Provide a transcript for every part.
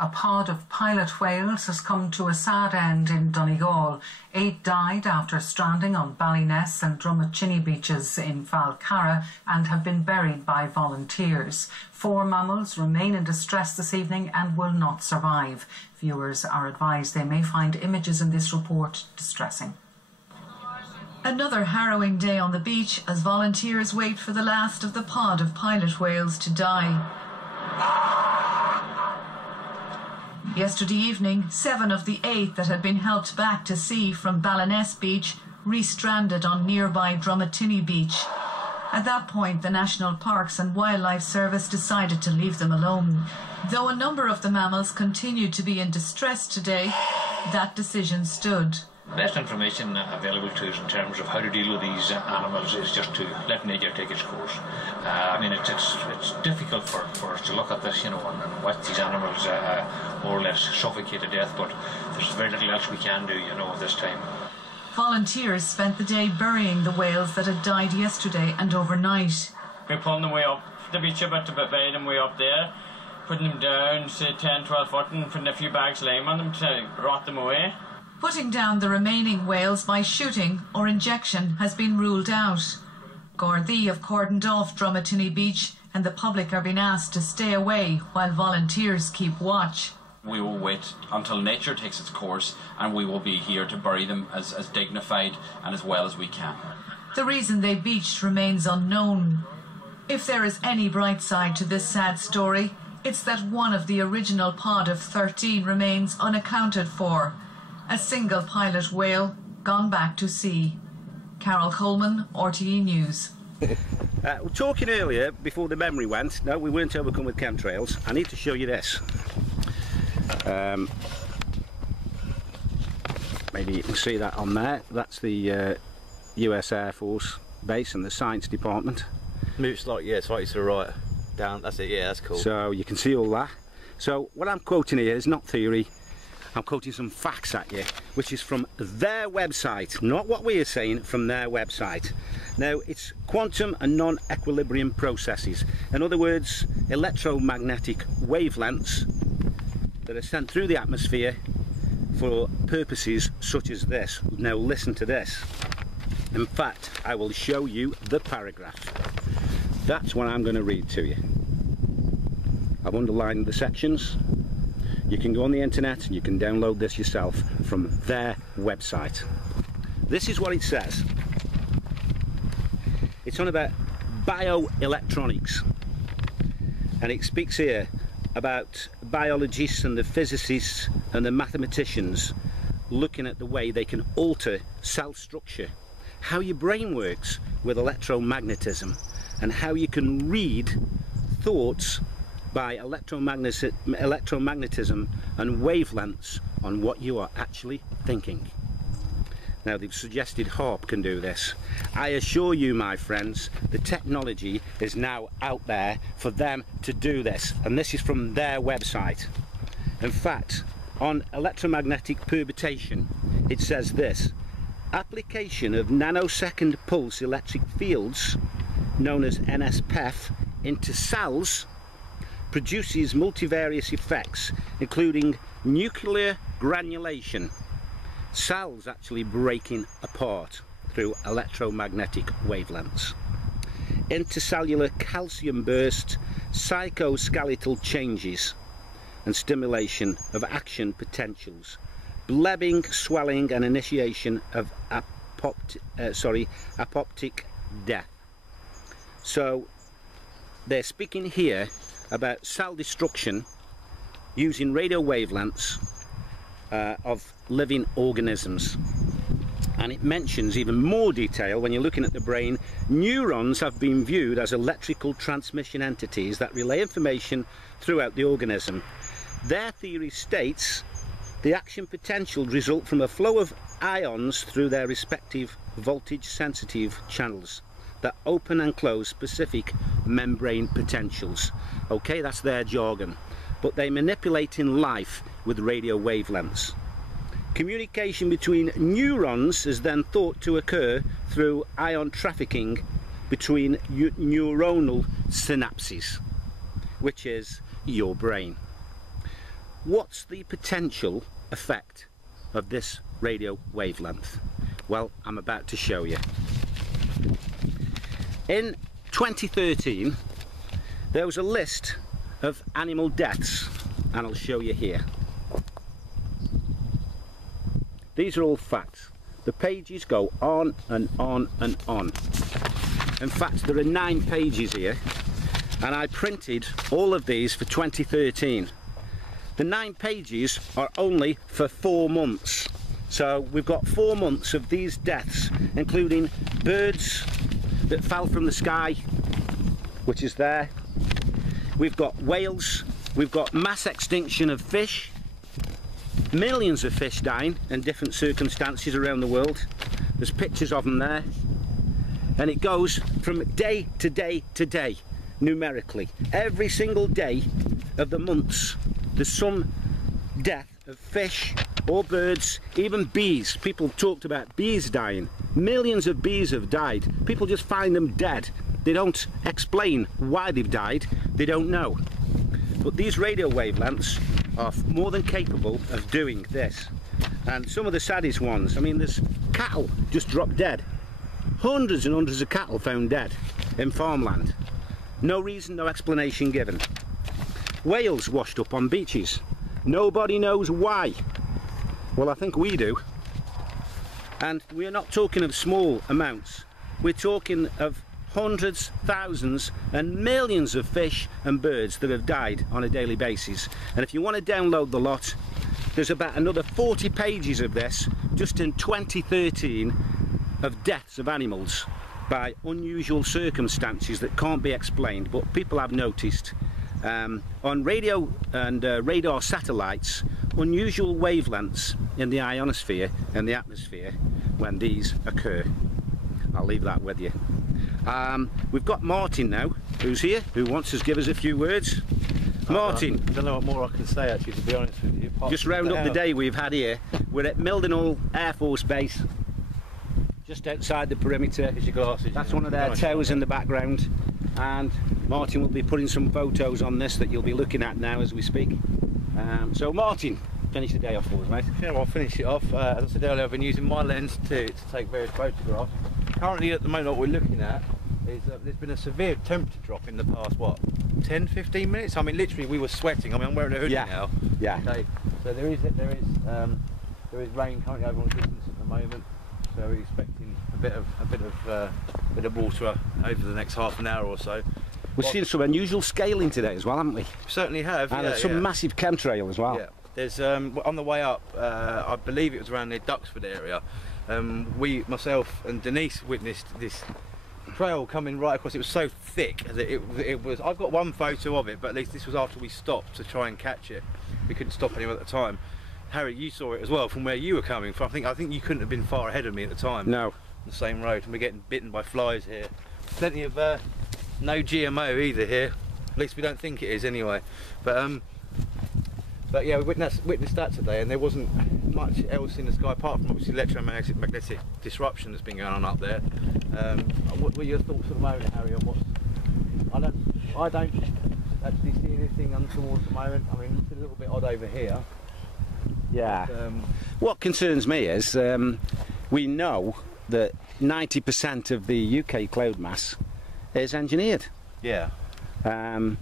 A pod of pilot whales has come to a sad end in Donegal. 8 died after stranding on Ballyness and Drumachiny beaches in Falcarra and have been buried by volunteers. 4 mammals remain in distress this evening and will not survive. Viewers are advised they may find images in this report distressing. Another harrowing day on the beach as volunteers wait for the last of the pod of pilot whales to die. Yesterday evening, 7 of the 8 that had been helped back to sea from Ballyness Beach re-stranded on nearby Drumachiny Beach. At that point, the National Parks and Wildlife Service decided to leave them alone. Though a number of the mammals continued to be in distress today, that decision stood. The best information available to us in terms of how to deal with these animals is just to let nature take its course. I mean, it's difficult for us to look at this, you know, and watch these animals more or less suffocate to death, but there's very little else we can do, you know, at this time. Volunteers spent the day burying the whales that had died yesterday and overnight. We're pulling them way up the beach a bit to bury them way up there, putting them down, say 10, 12 foot, and putting a few bags of lime on them to rot them away. Putting down the remaining whales by shooting or injection has been ruled out. Gardaí have cordoned off Drumachiny Beach and the public are being asked to stay away while volunteers keep watch. We will wait until nature takes its course and we will be here to bury them as dignified and as well as we can. The reason they beached remains unknown. If there is any bright side to this sad story, it's that one of the original pod of 13 remains unaccounted for. A single pilot whale gone back to sea. Carol Coleman, RTE News. Talking earlier, before the memory went, no, we weren't overcome with chemtrails. I need to show you this. Maybe you can see that on there. That's the US Air Force base and the science department. It's like, yeah, it's right to the right. Down, that's it, yeah, that's cool. So you can see all that. So what I'm quoting here is not theory. I'm quoting some facts at you, which is from their website, not what we are saying, from their website. Now, it's quantum and non-equilibrium processes. In other words, electromagnetic wavelengths that are sent through the atmosphere for purposes such as this. Now listen to this. In fact, I will show you the paragraph. That's what I'm going to read to you. I've underlined the sections. You can go on the internet and you can download this yourself from their website. This is what it says. It's on about bioelectronics, and it speaks here about biologists and the physicists and the mathematicians looking at the way they can alter cell structure, how your brain works with electromagnetism, and how you can read thoughts by electromagnetism and wavelengths on what you are actually thinking. Now, they've suggested HAARP can do this. I assure you, my friends, the technology is now out there for them to do this, and this is from their website. In fact, on electromagnetic perturbation, it says this: application of nanosecond pulse electric fields, known as NSPEF, into cells produces multivarious effects, including nuclear granulation, cells actually breaking apart through electromagnetic wavelengths, intercellular calcium burst, psychoskeletal changes and stimulation of action potentials, blebbing, swelling and initiation of apoptic death. So they're speaking here about cell destruction using radio wavelengths of living organisms. And it mentions even more detail when you're looking at the brain. Neurons have been viewed as electrical transmission entities that relay information throughout the organism. Their theory states the action potential result from a flow of ions through their respective voltage sensitive channels that open and close specific membrane potentials. Okay, that's their jargon. But they manipulate in life with radio wavelengths. Communication between neurons is then thought to occur through ion trafficking between neuronal synapses, which is your brain. what's the potential effect of this radio wavelength? Well, I'm about to show you. In 2013, there was a list of animal deaths, and I'll show you here. These are all facts. The pages go on and on and on. In fact, there are 9 pages here, and I printed all of these for 2013. The 9 pages are only for 4 months. So we've got 4 months of these deaths, including birds that fell from the sky, which is there. We've got whales, we've got mass extinction of fish, millions of fish dying in different circumstances around the world. There's pictures of them there. And it goes from day to day to day, numerically. Every single day of the months, there's some death of fish or birds, even bees. People talked about bees dying. Millions of bees have died. People just find them dead. They don't explain why they've died. They don't know. But these radio wavelengths are more than capable of doing this. And some of the saddest ones, I mean, there's cattle just dropped dead. Hundreds and hundreds of cattle found dead in farmland. No reason, no explanation given. Whales washed up on beaches. Nobody knows why. Well, I think we do. And we're not talking of small amounts. We're talking of hundreds, thousands and millions of fish and birds that have died on a daily basis. And if you want to download the lot, there's about another 40 pages of this just in 2013 of deaths of animals by unusual circumstances that can't be explained, but people have noticed. On radio and radar satellites, unusual wavelengths in the ionosphere and the atmosphere when these occur. I'll leave that with you. We've got Martin now, who's here, who wants to give us a few words. Martin. I don't know what more I can say, actually, to be honest with you. Just round up the day we've had here. We're at Mildenhall Air Force Base, just outside the perimeter. Here's your glasses. That's one of their towers in the background. And Martin will be putting some photos on this that you'll be looking at now as we speak. So Martin, finish the day off for us, mate. Yeah, well, I'll finish it off. As I said earlier, I've been using my lens to take various photographs. Currently, at the moment, what we're looking at is there's been a severe temperature drop in the past, what, 10-15 minutes? I mean, literally, we were sweating. I mean, I'm wearing a hoodie now. Yeah. Okay. So there is rain currently over on the distance at the moment. So we're expecting a bit of water over the next half an hour or so. We've seen some unusual scaling today as well, haven't we? Certainly have. And some massive chemtrail as well. Yeah. There's on the way up, I believe it was around the Duxford area. Myself and Denise witnessed this trail coming right across. It was so thick that it was. I've got one photo of it, but at least this was after we stopped to try and catch it. We couldn't stop anyone at the time. Harry, you saw it as well from where you were coming from. I think you couldn't have been far ahead of me at the time. No. On the same road, and we're getting bitten by flies here. Plenty of no GMO either here. At least we don't think it is anyway. But yeah, we witnessed that today, and there wasn't much else in the sky apart from obviously electromagnetic disruption that's been going on up there. What were your thoughts at the moment, Harry, on what's... I don't actually see anything untoward at the moment. I mean, it's a little bit odd over here. Yeah. But, what concerns me is we know that 90% of the UK cloud mass is engineered. Yeah. And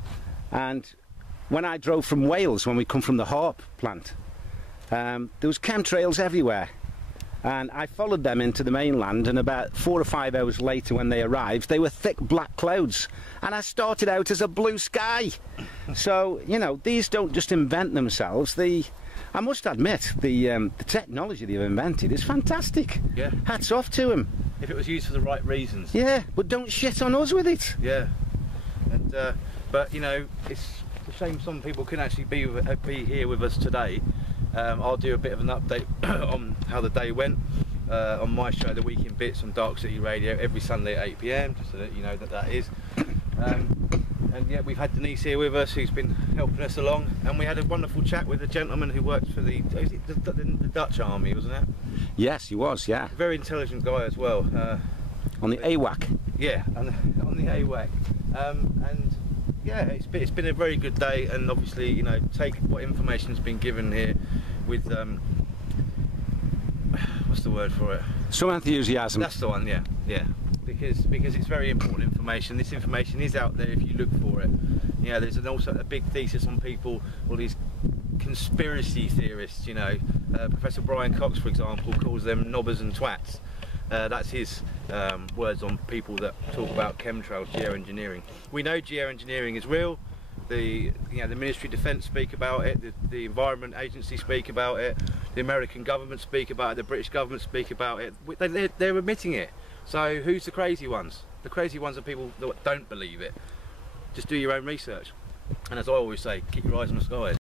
when I drove from Wales, when we come from the Harp plant, there was chemtrails everywhere. And I followed them into the mainland, and about 4 or 5 hours later when they arrived, they were thick black clouds. And I started out as a blue sky. So, you know, these don't just invent themselves. I must admit, the technology they've invented is fantastic. Yeah. Hats off to them. If it was used for the right reasons. Yeah, but don't shit on us with it. Yeah. And but you know, it's a shame some people couldn't actually be here with us today. I'll do a bit of an update on how the day went on my show, The Week in Bits, on Dark City Radio every Sunday at 8 PM, just so that you know that is. And yeah, we've had Denise here with us, who's been helping us along, and we had a wonderful chat with a gentleman who worked for the Dutch Army, wasn't it? Yes, he was, yeah. Very intelligent guy as well. On the AWAC. Yeah, on the AWAC. And yeah, it's been a very good day, and obviously, you know, take what information's been given here with what's the word for it? Some enthusiasm. That's the one, yeah, because it's very important information. This information is out there if you look for it. You know, there's also a big thesis on people, all these conspiracy theorists, you know. Professor Brian Cox, for example, calls them knobbers and twats. That's his words on people that talk about chemtrails, geoengineering. We know geoengineering is real. The Ministry of Defence speak about it. The Environment Agency speak about it. The American government speak about it. The British government speak about it. They're admitting it. So who's the crazy ones? The crazy ones are people that don't believe it. Just do your own research. And as I always say, keep your eyes on the skies.